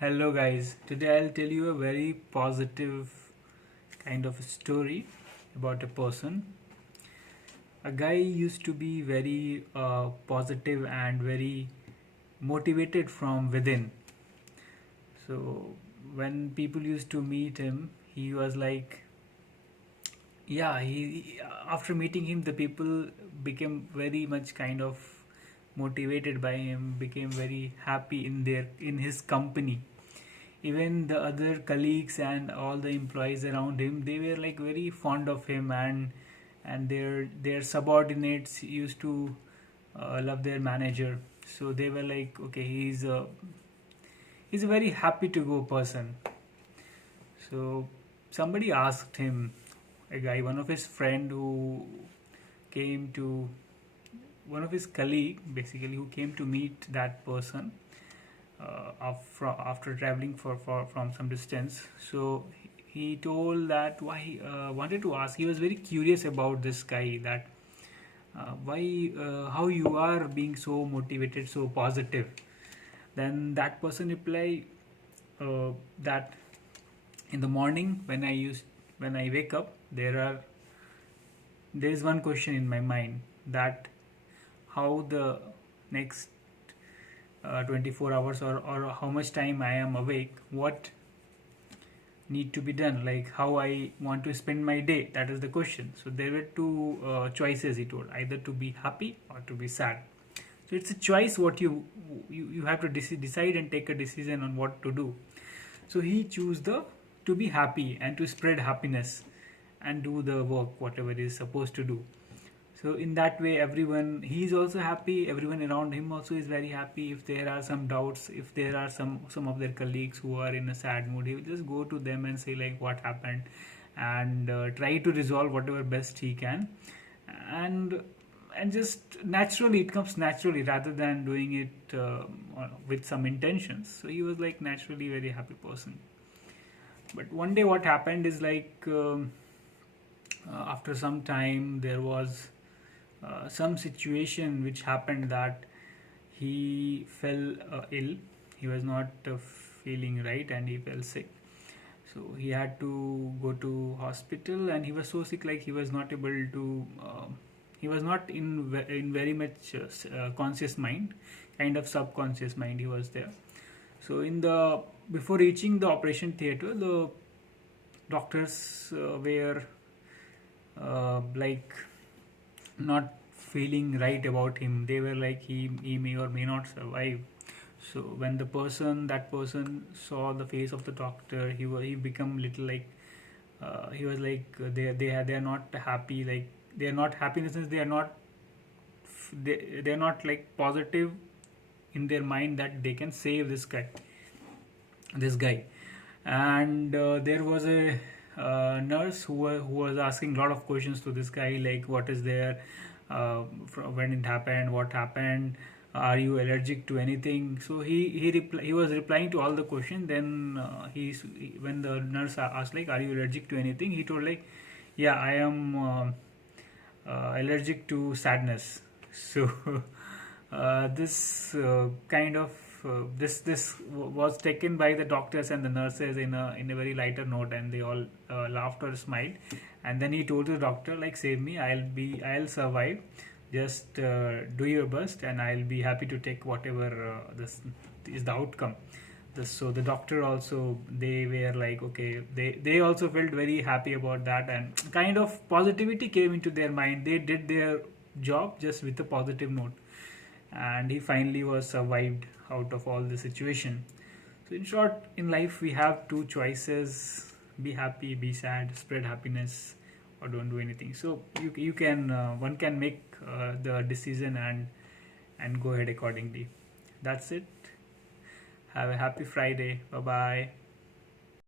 Hello guys, today I'll tell you a very positive kind of story about a person. A guy used to be very positive and very motivated from within. So when people used to meet him, he was like, yeah, after meeting him, the people became very much kind of motivated by him, became very happy in his company. Even the other colleagues and all the employees around him, they were like very fond of him, and their subordinates used to love their manager. So they were like, okay, he's a very happy to go person. So somebody asked him, a guy, one of his friend who came to one of his colleague basically, who came to meet that person after traveling from some distance. So he told that why he wanted to ask. He was very curious about this guy, that why how you are being so motivated, so positive. Then that person replied that in the morning when I wake up, there is one question in my mind, that how the next 24 hours, or how much time I am awake, what need to be done, like how I want to spend my day. That is the question. So there were two choices, he told, either to be happy or to be sad. So it's a choice, what you have to decide and take a decision on what to do. So he chose the to be happy and to spread happiness and do the work whatever he is supposed to do. So in that way, everyone, he is also happy, everyone around him also is very happy. If there are some doubts, if there are some of their colleagues who are in a sad mood, he will just go to them and say like what happened, and try to resolve whatever best he can. And and just naturally, it comes naturally rather than doing it with some intentions. So he was like naturally very happy person. But one day what happened is like, after some time, there was some situation which happened, that he fell ill. He was not feeling right, and he fell sick. So he had to go to hospital, and he was so sick, like he was not able to he was not in very much conscious mind, kind of subconscious mind he was there. So in the before reaching the operation theater, the doctors were like not feeling right about him. They were like, he may or may not survive. So when that person saw the face of the doctor, he become little like, he was like, they are not happy, like they are not happy in the sense, they are not like positive in their mind that they can save this guy. And there was a nurse who was asking a lot of questions to this guy, like what is there, when it happened, what happened, are you allergic to anything. So he was replying to all the questions. Then when the nurse asked like, are you allergic to anything, he told like, yeah, I am allergic to sadness. So this kind of this was taken by the doctors and the nurses in a very lighter note, and they all laughed or smiled. And then he told the doctor like, save me, I'll survive, just do your best, and I'll be happy to take whatever this is the outcome. So the doctor also, they were like, okay, they also felt very happy about that, and kind of positivity came into their mind. They did their job just with a positive note, and he finally was survived out of all the situation. So in short, in life we have two choices: be happy, be sad, spread happiness, or don't do anything. So you can one can make the decision and go ahead accordingly. That's it. Have a happy Friday. Bye bye.